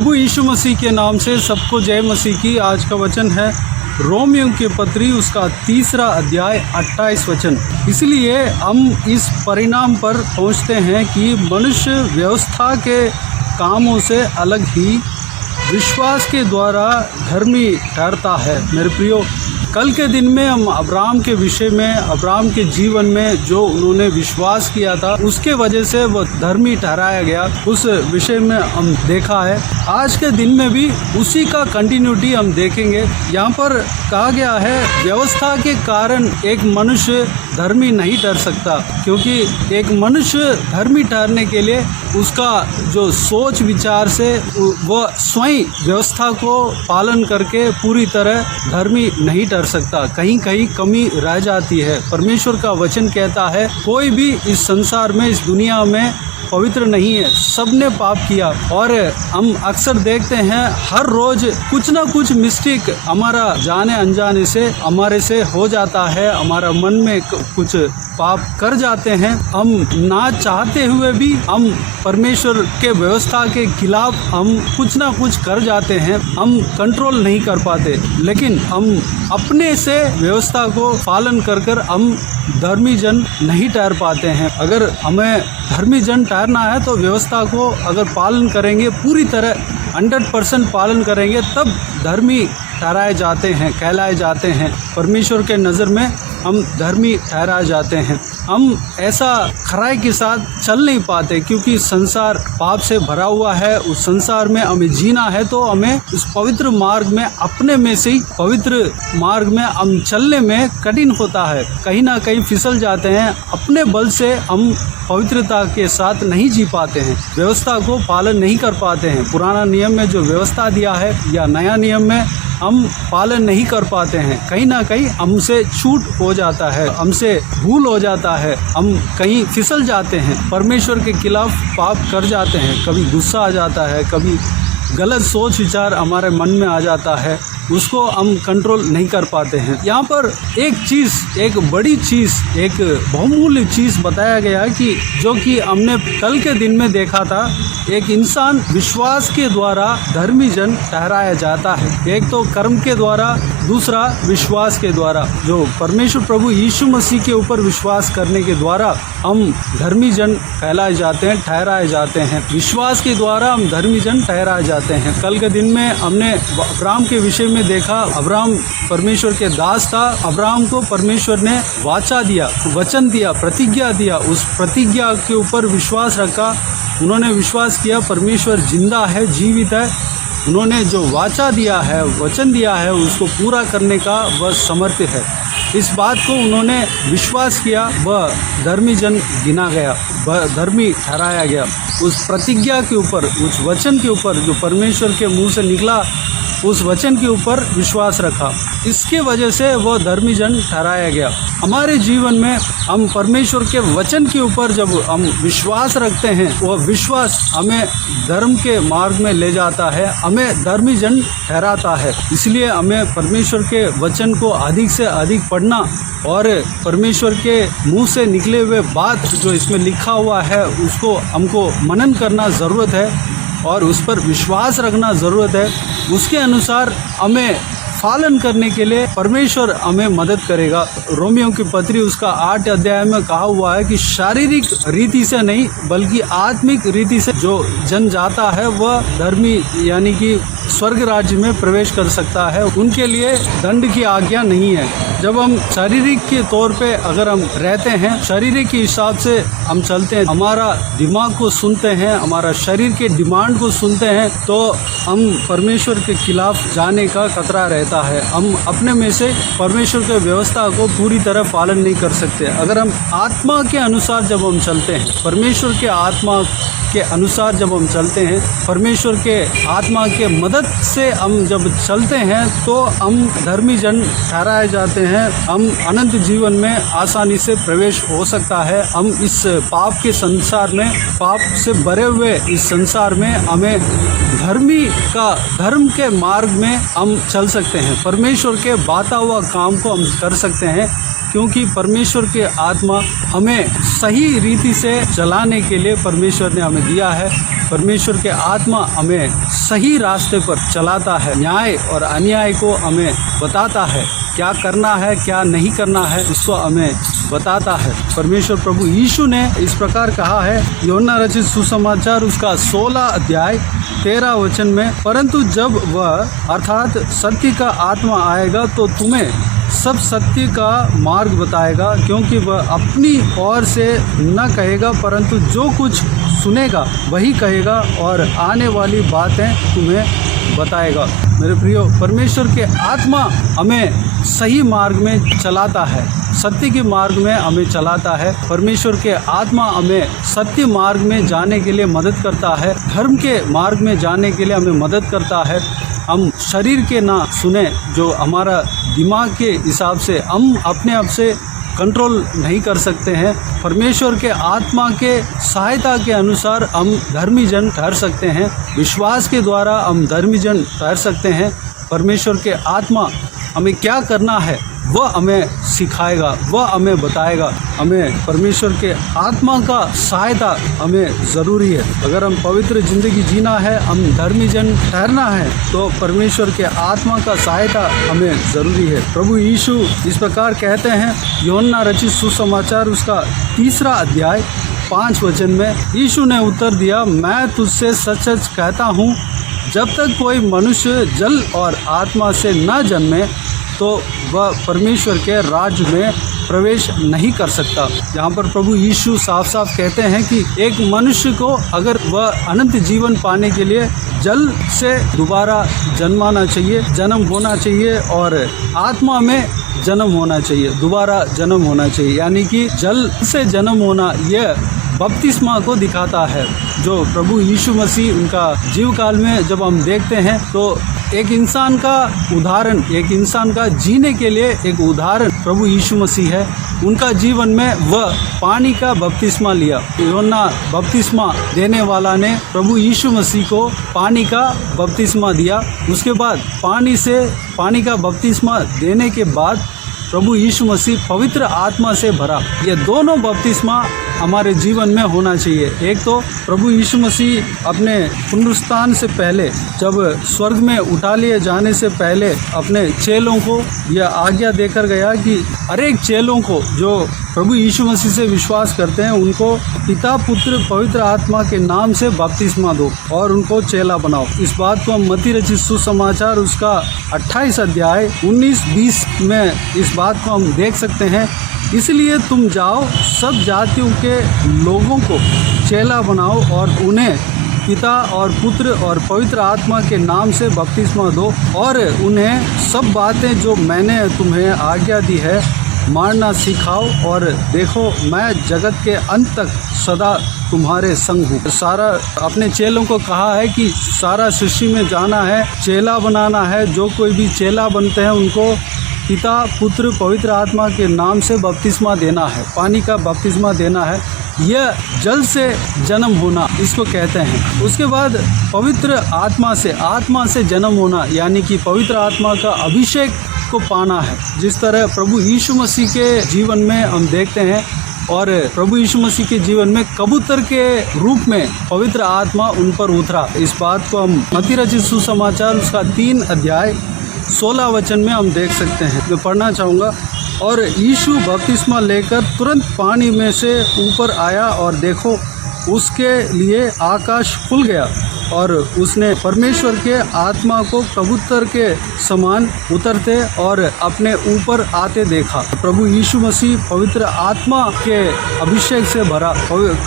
प्रभु यीशु मसीह के नाम से सबको जय मसीह की। आज का वचन है रोमियो की पत्री उसका 3 अध्याय 28 वचन। इसलिए हम इस परिणाम पर पहुंचते हैं कि मनुष्य व्यवस्था के कामों से अलग ही विश्वास के द्वारा धर्मी ठहरता है। मेरे प्रियो, कल के दिन में हम अब्राहम के विषय में, अब्राहम के जीवन में जो उन्होंने विश्वास किया था उसके वजह से वो धर्मी ठहराया गया, उस विषय में हम देखा है। आज के दिन में भी उसी का कंटिन्यूटी हम देखेंगे। यहाँ पर कहा गया है व्यवस्था के कारण एक मनुष्य धर्मी नहीं ठहर सकता, क्योंकि एक मनुष्य धर्मी ठहरने के लिए उसका जो सोच विचार से वह स्वयं व्यवस्था को पालन करके पूरी तरह धर्मी नहीं ठहर सकता। कहीं कहीं कमी रह जाती है। परमेश्वर का वचन कहता है कोई भी इस संसार में, इस दुनिया में पवित्र नहीं है, सबने पाप किया। और हम अक्सर देखते हैं हर रोज कुछ ना कुछ मिस्टेक हमारा जाने अनजाने से हमारे से हो जाता है। हमारा मन में कुछ पाप कर जाते हैं, हम ना चाहते हुए भी हम परमेश्वर के व्यवस्था के खिलाफ हम कुछ ना कुछ कर जाते हैं। हम कंट्रोल नहीं कर पाते, लेकिन हम अपने से व्यवस्था को पालन कर कर हम धर्मी जन नहीं ठहर पाते हैं। अगर हमें धर्मी जन ठहरना है तो व्यवस्था को अगर पालन करेंगे, पूरी तरह 100% पालन करेंगे, तब धर्मी ठहराए जाते हैं, कहलाए जाते हैं। परमेश्वर के नज़र में हम धर्मी ठहराए जाते हैं। हम ऐसा खराई के साथ चल नहीं पाते, क्योंकि संसार पाप से भरा हुआ है। उस संसार में हमें जीना है तो हमें उस पवित्र मार्ग में, अपने में से ही पवित्र मार्ग में हम चलने में कठिन होता है। कहीं ना कहीं फिसल जाते हैं। अपने बल से हम पवित्रता के साथ नहीं जी पाते हैं, व्यवस्था को पालन नहीं कर पाते हैं। पुराना नियम में जो व्यवस्था दिया है या नया नियम में हम पालन नहीं कर पाते हैं। कहीं ना कहीं हमसे छूट हो जाता है, हमसे भूल हो जाता है, हम कहीं फिसल जाते हैं, परमेश्वर के खिलाफ पाप कर जाते हैं। कभी गुस्सा आ जाता है, कभी गलत सोच विचार हमारे मन में आ जाता है, उसको हम कंट्रोल नहीं कर पाते हैं। यहाँ पर एक चीज़, एक बड़ी चीज़, एक बहुमूल्य चीज़ बताया गया कि जो कि हमने कल के दिन में देखा था। एक इंसान विश्वास के द्वारा धर्मी जन ठहराया जाता है। एक तो कर्म के द्वारा, दूसरा विश्वास के द्वारा। जो परमेश्वर प्रभु यीशु मसीह के ऊपर विश्वास करने के द्वारा हम धर्मी जन कहलाए जाते हैं, ठहराए जाते हैं। विश्वास के द्वारा हम धर्मी जन ठहराए जाते हैं। कल के दिन में हमने अब्राहम के विषय में देखा। अब्राहम परमेश्वर के दास था। अब्राहम को परमेश्वर ने वाचा दिया, वचन दिया, प्रतिज्ञा दिया। उस प्रतिज्ञा के ऊपर विश्वास रखा। उन्होंने विश्वास किया परमेश्वर जिंदा है, जीवित है। उन्होंने जो वाचा दिया है, वचन दिया है, उसको पूरा करने का वह समर्थ है। इस बात को उन्होंने विश्वास किया, वह धर्मी जन गिना गया, वह धर्मी ठहराया गया। उस प्रतिज्ञा के ऊपर, उस वचन के ऊपर जो परमेश्वर के मुंह से निकला, उस वचन के ऊपर विश्वास रखा। इसके वजह से वह धर्मी जन ठहराया गया। हमारे जीवन में हम परमेश्वर के वचन के ऊपर जब हम विश्वास रखते हैं, वह विश्वास हमें धर्म के मार्ग में ले जाता है, हमें धर्मी जन ठहराता है। इसलिए हमें परमेश्वर के वचन को अधिक से अधिक पढ़ना और परमेश्वर के मुंह से निकले हुए बात जो इसमें लिखा हुआ है उसको हमको मनन करना ज़रूरत है और उस पर विश्वास रखना ज़रूरत है। उसके अनुसार हमें पालन करने के लिए परमेश्वर हमें मदद करेगा। रोमियो की पत्री उसका 8 अध्याय में कहा हुआ है कि शारीरिक रीति से नहीं बल्कि आत्मिक रीति से जो जन जाता है वह धर्मी यानी कि स्वर्ग राज्य में प्रवेश कर सकता है। उनके लिए दंड की आज्ञा नहीं है। जब हम शारीरिक के तौर पे अगर हम रहते हैं, शारीरिक के हिसाब से हम चलते हैं, हमारा दिमाग को सुनते हैं, हमारा शरीर के डिमांड को सुनते हैं, तो हम परमेश्वर के खिलाफ जाने का खतरा रहता है। हम अपने में से परमेश्वर के व्यवस्था को पूरी तरह पालन नहीं कर सकते। अगर हम आत्मा के अनुसार जब हम चलते हैं, परमेश्वर के आत्मा के अनुसार जब हम चलते हैं, परमेश्वर के आत्मा के मदद से हम जब चलते हैं, तो हम धर्मी जन ठहराए जाते हैं। हम अनंत जीवन में आसानी से प्रवेश हो सकता है। हम इस पाप के संसार में, पाप से भरे हुए इस संसार में हमें धर्म के मार्ग में हम चल सकते हैं। परमेश्वर के बाता हुआ काम को हम कर सकते हैं। क्योंकि परमेश्वर के आत्मा हमें सही रीति से चलाने के लिए परमेश्वर ने हमें दिया है। परमेश्वर के आत्मा हमें सही रास्ते पर चलाता है, न्याय और अन्याय को हमें बताता है, क्या करना है क्या नहीं करना है उसको हमें बताता है। परमेश्वर प्रभु यीशु ने इस प्रकार कहा है, यूहन्ना रचित सुसमाचार उसका 16 अध्याय 13 वचन में, परंतु जब वह अर्थात सत्य का आत्मा आएगा तो तुम्हें सब सत्य का मार्ग बताएगा, क्योंकि वह अपनी ओर से न कहेगा परंतु जो कुछ सुनेगा वही कहेगा और आने वाली बातें तुम्हें बताएगा। मेरे प्रियो, परमेश्वर के आत्मा हमें सही मार्ग में चलाता है, सत्य के मार्ग में हमें चलाता है। परमेश्वर के आत्मा हमें सत्य मार्ग में जाने के लिए मदद करता है, धर्म के मार्ग में जाने के लिए हमें मदद करता है। हम शरीर के ना सुने, जो हमारा दिमाग के हिसाब से हम अपने आप से कंट्रोल नहीं कर सकते हैं। परमेश्वर के आत्मा के सहायता के अनुसार हम धर्मी जन ठहर सकते हैं, विश्वास के द्वारा हम धर्मी जन ठहर सकते हैं। परमेश्वर के आत्मा हमें क्या करना है वह हमें सिखाएगा, वह हमें बताएगा। हमें परमेश्वर के आत्मा का सहायता हमें ज़रूरी है। अगर हम पवित्र ज़िंदगी जीना है, हम धर्मी जन ठहरना है, तो परमेश्वर के आत्मा का सहायता हमें ज़रूरी है। प्रभु यीशु इस प्रकार कहते हैं, यूहन्ना रचित सुसमाचार उसका 3 अध्याय 5 वचन में, यीशु ने उत्तर दिया, मैं तुझसे सच सच कहता हूँ, जब तक कोई मनुष्य जल और आत्मा से न जन्मे तो वह परमेश्वर के राज्य में प्रवेश नहीं कर सकता। यहाँ पर प्रभु यीशु साफ साफ कहते हैं कि एक मनुष्य को अगर वह अनंत जीवन पाने के लिए जल से दोबारा जन्माना चाहिए, जन्म होना चाहिए, और आत्मा में जन्म होना चाहिए, दोबारा जन्म होना चाहिए। यानी कि जल से जन्म होना यह बपतिस्मा को दिखाता है, जो प्रभु यीशु मसीह उनका जीव काल में जब हम देखते हैं तो एक इंसान का उदाहरण, एक इंसान का जीने के लिए एक उदाहरण प्रभु यीशु मसीह है। उनका जीवन में वह पानी का बपतिस्मा लिया। यूहन्ना बपतिस्मा देने वाला ने प्रभु यीशु मसीह को पानी का बपतिस्मा दिया। उसके बाद पानी का बपतिस्मा देने के बाद प्रभु यीशु मसीह पवित्र आत्मा से भरा। ये दोनों बपतिस्मा हमारे जीवन में होना चाहिए। एक तो प्रभु यीशु मसीह अपने पुनरुत्थान से पहले, जब स्वर्ग में उठा लिए जाने से पहले अपने चेलों को यह आज्ञा देकर गया कि हर एक चेलों को जो प्रभु यीशु मसीह से विश्वास करते हैं उनको पिता पुत्र पवित्र आत्मा के नाम से बपतिस्मा दो और उनको चेला बनाओ। इस बात को हम मत्ती रचित सुसमाचार उसका 28 अध्याय 19-20 में इस बात को हम देख सकते हैं। इसलिए तुम जाओ, सब जातियों के लोगों को चेला बनाओ और उन्हें पिता और पुत्र और पवित्र आत्मा के नाम से बपतिस्मा दो और उन्हें सब बातें जो मैंने तुम्हें आज्ञा दी है मानना सिखाओ, और देखो मैं जगत के अंत तक सदा तुम्हारे संग हूँ। सारा अपने चेलों को कहा है कि सारा सृष्टि में जाना है, चेला बनाना है। जो कोई भी चेला बनते हैं उनको पिता पुत्र पवित्र आत्मा के नाम से बपतिस्मा देना है, पानी का बपतिस्मा देना है। यह जल से जन्म होना इसको कहते हैं। उसके बाद पवित्र आत्मा से जन्म होना, यानी कि पवित्र आत्मा का अभिषेक को पाना है। जिस तरह प्रभु यीशु मसीह के जीवन में हम देखते हैं, और प्रभु यीशु मसीह के जीवन में कबूतर के रूप में पवित्र आत्मा उन पर उतरा। इस बात को हम मत्ती रचित सुसमाचार उसका 3 अध्याय 16 वचन में हम देख सकते हैं। मैं पढ़ना चाहूँगा। और यीशु बपतिस्मा लेकर तुरंत पानी में से ऊपर आया, और देखो उसके लिए आकाश खुल गया और उसने परमेश्वर के आत्मा को कबूतर के समान उतरते और अपने ऊपर आते देखा। प्रभु यीशु मसीह पवित्र आत्मा के अभिषेक से भरा,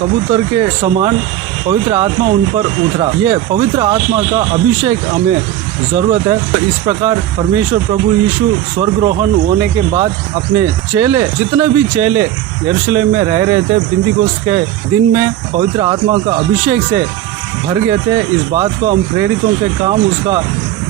कबूतर के समान पवित्र आत्मा उन पर उतरा। ये पवित्र आत्मा का अभिषेक हमें ज़रूरत है। इस प्रकार परमेश्वर प्रभु यीशु स्वर्गरोहण होने के बाद अपने चेले, जितने भी चेले यरूशलेम में रह रहे थे, पिंतीकोस्त के दिन में पवित्र आत्मा का अभिषेक से भर गए थे। इस बात को हम प्रेरितों के काम उसका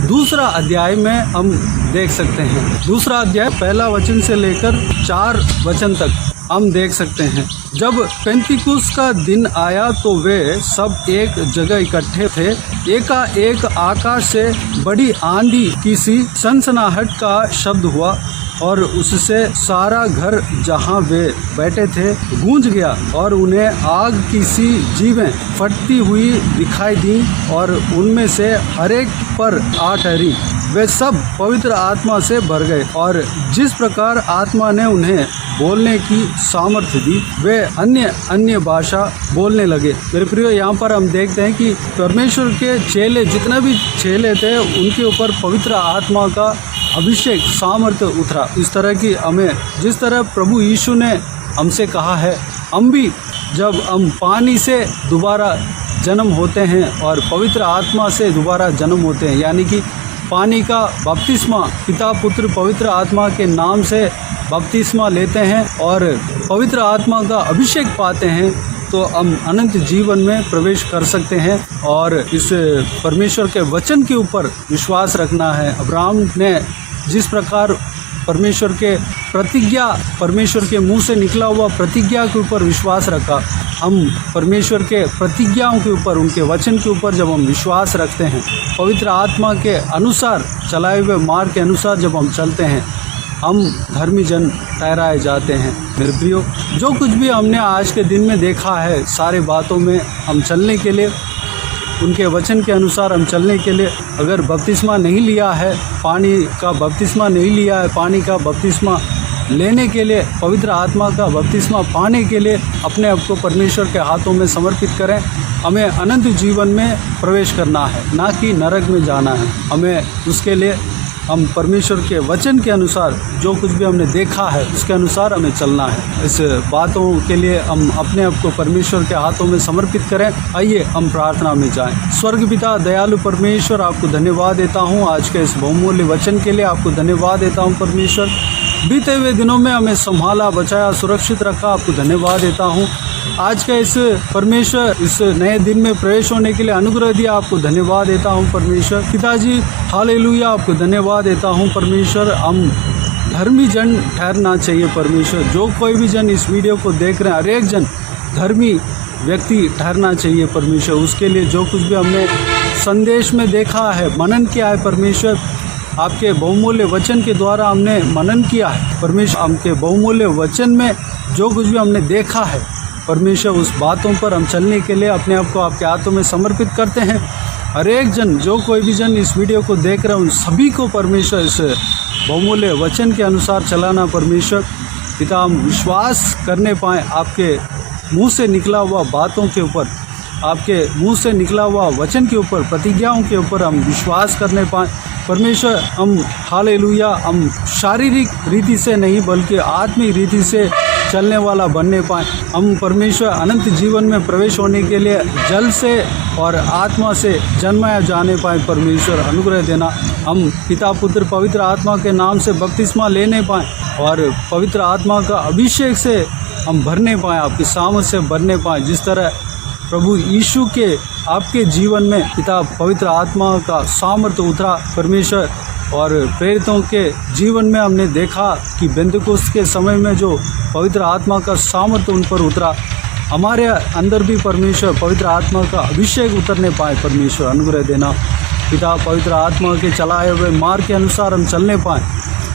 2 अध्याय में हम देख सकते हैं। 2 अध्याय 1 वचन से लेकर 4 वचन तक हम देख सकते हैं। जब पेंतिकुस्त का दिन आया तो वे सब एक जगह इकट्ठे थे। एकाएक आकाश से बड़ी आंधी की सी सनसनाहट का शब्द हुआ और उससे सारा घर जहाँ वे बैठे थे गूंज गया और उन्हें आग की सी जीवें फटती हुई दिखाई दी और उनमें से हर एक पर आ ठहरी। वे सब पवित्र आत्मा से भर गए और जिस प्रकार आत्मा ने उन्हें बोलने की सामर्थ्य दी वे अन्य भाषा बोलने लगे। मेरे प्रियो, यहाँ पर हम देखते हैं कि परमेश्वर के चेले, जितने भी चेले थे, उनके ऊपर पवित्र आत्मा का अभिषेक सामर्थ्य उतरा। इस तरह की हमें, जिस तरह प्रभु यीशु ने हमसे कहा है, हम भी जब हम पानी से दोबारा जन्म होते हैं और पवित्र आत्मा से दोबारा जन्म होते हैं, यानी कि पानी का बपतिस्मा पिता पुत्र पवित्र आत्मा के नाम से बपतिस्मा लेते हैं और पवित्र आत्मा का अभिषेक पाते हैं, तो हम अनंत जीवन में प्रवेश कर सकते हैं। और इस परमेश्वर के वचन के ऊपर विश्वास रखना है। अब्राहम ने जिस प्रकार परमेश्वर के मुंह से निकला हुआ प्रतिज्ञा के ऊपर विश्वास रखा, हम परमेश्वर के प्रतिज्ञाओं के ऊपर, उनके वचन के ऊपर जब हम विश्वास रखते हैं, पवित्र आत्मा के अनुसार चलाए हुए मार्ग के अनुसार जब हम चलते हैं, हम धर्मी जन ठहराए जाते हैं। मेरे प्रियो, जो कुछ भी हमने आज के दिन में देखा है, सारे बातों में हम चलने के लिए, उनके वचन के अनुसार हम चलने के लिए, अगर बपतिस्मा नहीं लिया है, पानी का बपतिस्मा नहीं लिया है, पानी का बपतिस्मा लेने के लिए, पवित्र आत्मा का बपतिस्मा पाने के लिए अपने आप को परमेश्वर के हाथों में समर्पित करें। हमें अनंत जीवन में प्रवेश करना है, ना कि नरक में जाना है। हमें उसके लिए हम परमेश्वर के वचन के अनुसार जो कुछ भी हमने देखा है उसके अनुसार हमें चलना है। इस बातों के लिए हम अपने आप को परमेश्वर के हाथों में समर्पित करें। आइए हम प्रार्थना में जाएं। स्वर्ग पिता दयालु परमेश्वर, आपको धन्यवाद देता हूं आज के इस बहुमूल्य वचन के लिए। आपको धन्यवाद देता हूं परमेश्वर, बीते हुए दिनों में हमें संभाला, बचाया, सुरक्षित रखा। आपको धन्यवाद देता हूँ आज का इस परमेश्वर, इस नए दिन में प्रवेश होने के लिए अनुग्रह दिया। आपको धन्यवाद देता हूँ परमेश्वर पिताजी, हालेलुया। आपको धन्यवाद देता हूँ परमेश्वर। हम धर्मी जन ठहरना चाहिए परमेश्वर। जो कोई भी जन इस वीडियो को देख रहे हैं, हर एक जन धर्मी व्यक्ति ठहरना चाहिए परमेश्वर। उसके लिए जो कुछ भी हमने संदेश में देखा है, मनन किया है परमेश्वर, आपके बहुमूल्य वचन के द्वारा हमने मनन किया है परमेश्वर। आपके बहुमूल्य वचन में जो कुछ भी हमने देखा है परमेश्वर, उस बातों पर हम चलने के लिए अपने आप को आपके हाथों में समर्पित करते हैं। हर एक जन, जो कोई भी जन इस वीडियो को देख रहे हैं, उन सभी को परमेश्वर इस बहुमूल्य वचन के अनुसार चलाना परमेश्वर पिता। हम विश्वास करने पाएँ आपके मुँह से निकला हुआ बातों के ऊपर, आपके मुँह से निकला हुआ वचन के ऊपर, प्रतिज्ञाओं के ऊपर हम विश्वास करने पाएँ परमेश्वर। हम हालेलुया, हम शारीरिक रीति से नहीं बल्कि आत्मिक रीति से चलने वाला बनने पाएँ। हम परमेश्वर अनंत जीवन में प्रवेश होने के लिए जल से और आत्मा से जन्माया जाने पाए परमेश्वर, अनुग्रह देना। हम पिता पुत्र पवित्र आत्मा के नाम से बपतिस्मा लेने पाएँ और पवित्र आत्मा का अभिषेक से हम भरने पाएँ, आपकी सामर्थ से भरने पाएँ। जिस तरह प्रभु यीशु के आपके जीवन में पिता पवित्र आत्मा का सामर्थ्य उतरा परमेश्वर, और प्रेरितों के जीवन में हमने देखा कि बेंतकुस्त के समय में जो पवित्र आत्मा का सामर्थ्य उन पर उतरा, हमारे अंदर भी परमेश्वर पवित्र आत्मा का अभिषेक उतरने पाए परमेश्वर, अनुग्रह देना पिता। पवित्र आत्मा के चलाए हुए मार्ग के अनुसार हम चलने पाएँ,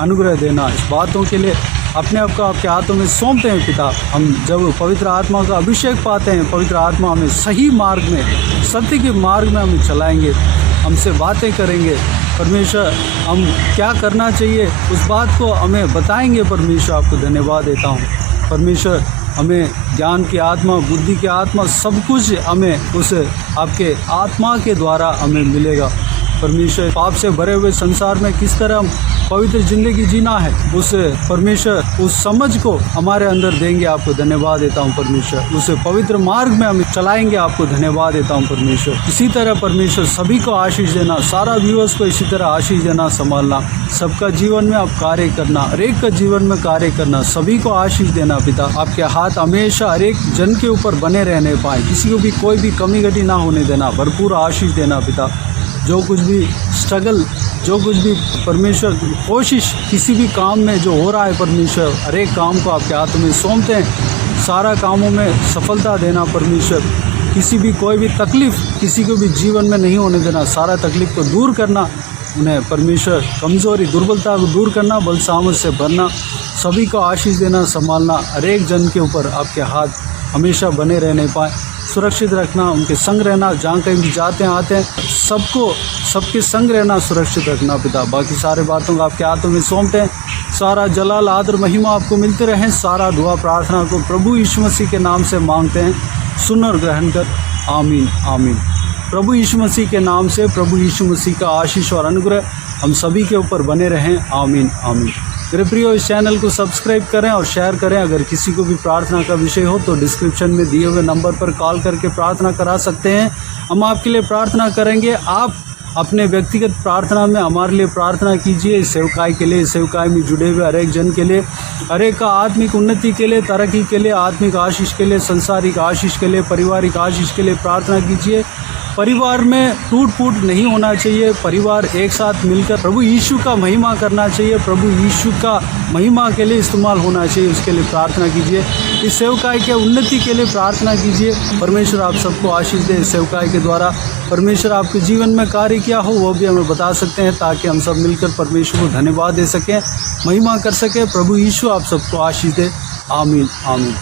अनुग्रह देना। इस बातों के लिए अपने आप को आपके हाथों में सौंपते हैं पिता। हम जब पवित्र आत्मा का अभिषेक पाते हैं, पवित्र आत्मा हमें सही मार्ग में, सत्य के मार्ग में हमें चलाएंगे, हमसे बातें करेंगे परमेश्वर। हम क्या करना चाहिए उस बात को हमें बताएंगे परमेश्वर। आपको धन्यवाद देता हूँ परमेश्वर। हमें ज्ञान की आत्मा, बुद्धि की आत्मा, सब कुछ हमें उस आपके आत्मा के द्वारा हमें मिलेगा परमेश्वर। पाप से भरे हुए संसार में किस तरह हम पवित्र जिंदगी जीना है, उस परमेश्वर उस समझ को हमारे अंदर देंगे। आपको धन्यवाद देता हूँ परमेश्वर। उस पवित्र मार्ग में हम चलाएंगे। आपको धन्यवाद देता हूँ परमेश्वर। इसी तरह परमेश्वर सभी को आशीष देना, सारा व्यूअर्स को इसी तरह आशीष देना, संभालना, सबका जीवन में आप कार्य करना, हर एक का जीवन में कार्य करना, सभी को आशीष देना पिता। आपके हाथ हमेशा हर एक जन के ऊपर बने रहने पाए, किसी को भी कोई भी कमी घटी ना होने देना, भरपूर आशीष देना पिता। जो कुछ भी स्ट्रगल, जो कुछ भी परमेश्वर कोशिश किसी भी काम में जो हो रहा है परमेश्वर, हर एक काम को आपके हाथ में सौंपते हैं। सारा कामों में सफलता देना परमेश्वर। किसी भी कोई भी तकलीफ़ किसी को भी जीवन में नहीं होने देना, सारा तकलीफ़ को दूर करना। उन्हें परमेश्वर कमज़ोरी दुर्बलता को दूर करना, बल सामर्थ से भरना, सभी को आशीष देना, संभालना, हर एक जन के ऊपर आपके हाथ हमेशा बने रहने पाए, सुरक्षित रखना, उनके संग रहना, जहाँ कहीं भी जाते हैं आते हैं सबको सबके संग रहना, सुरक्षित रखना पिता। बाकी सारे बातों को आपके हाथों में सौंपते हैं। सारा जलाल आदर महिमा आपको मिलते रहें। सारा दुआ प्रार्थना को प्रभु यीशु मसीह के नाम से मांगते हैं, सुन और ग्रहण कर। आमीन आमीन। प्रभु यीशु मसीह के नाम से प्रभु यीशु मसीह का आशीष और अनुग्रह हम सभी के ऊपर बने रहें। आमीन आमीन। मेरे प्रियो, इस चैनल को सब्सक्राइब करें और शेयर करें। अगर किसी को भी प्रार्थना का विषय हो तो डिस्क्रिप्शन में दिए हुए नंबर पर कॉल करके प्रार्थना करा सकते हैं। हम आपके लिए प्रार्थना करेंगे। आप अपने व्यक्तिगत प्रार्थना में हमारे लिए प्रार्थना कीजिए। इस सेवकाई के लिए, इस सेवकाई में जुड़े हुए हर एक जन के लिए, हर एक का आत्मिक उन्नति के लिए, तरक्की के लिए, आत्मिक आशीष के लिए, संसारिक आशीष के लिए, पारिवारिक आशीष के लिए प्रार्थना कीजिए। परिवार में टूट फूट नहीं होना चाहिए। परिवार एक साथ मिलकर प्रभु यीशु का महिमा करना चाहिए। प्रभु यीशु का महिमा के लिए इस्तेमाल होना चाहिए। उसके लिए प्रार्थना कीजिए। इस सेवकाई के उन्नति के लिए प्रार्थना कीजिए। परमेश्वर आप सबको आशीष दे। इस सेवकाई के द्वारा परमेश्वर आपके जीवन में कार्य किया हो वो भी हमें बता सकते हैं, ताकि हम सब मिलकर परमेश्वर को धन्यवाद दे सकें, महिमा कर सकें। प्रभु यीशु आप सबको आशीष दे। आमीन आमीन।